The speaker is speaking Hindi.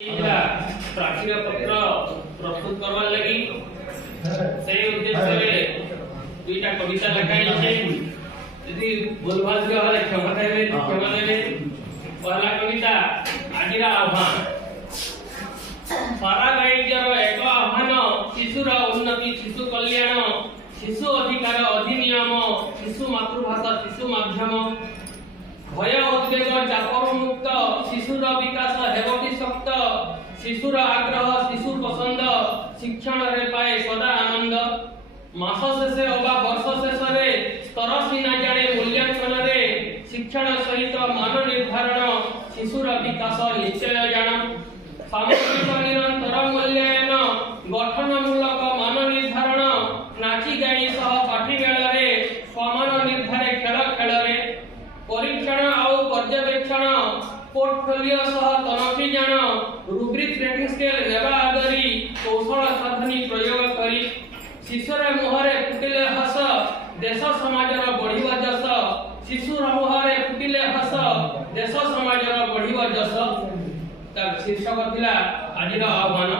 प्राचीन पत्र प्रस्तुत करवार लगी से उद्देश्य रे दुईटा कविता लिखाई छे यदि भूलभाल के हले क्षमा देबे पहला कविता आजिरा आह्वान सारा गाइजर एक आह्वान शिशुर उन्नति शिशु कल्याण शिशु अधिकार अधिनियम शिशु मातृभाषा शिशु माध्यम भय उद्वेग चापर मुक्त शिशुर विकास हेबटी शक्त शिशुर आग्रह शिशु पसंद शिक्षण रे पाए सदा आनंद मास शेषे अबा वर्ष शेष रे स्तर सीना जाने मूल्यांकन रे शिक्षण सहित मान निर्धारण शिशुर विकास निश्चय जान सामूहिक निरंतर मूल्यांकन गठनमूलक मान निर्धारण नाची गाई सह पाठी मेल रे समान निर्धारे खेल खेल रे परीक्षण आउ पर्यवेक्षण पोर्टफोलियो सह तनखी जान रुब्रिक रेटिंग स्केल नेबा आगरी कौशल साधनी प्रयोग करी शिशुर मुहरे फुटिले हस देश समाजर बढ़िवा जस शिशुर मुहरे फुटिले हस देश समाजर बढ़िवा जस तार शीर्षक थिला आजिर आह्वान।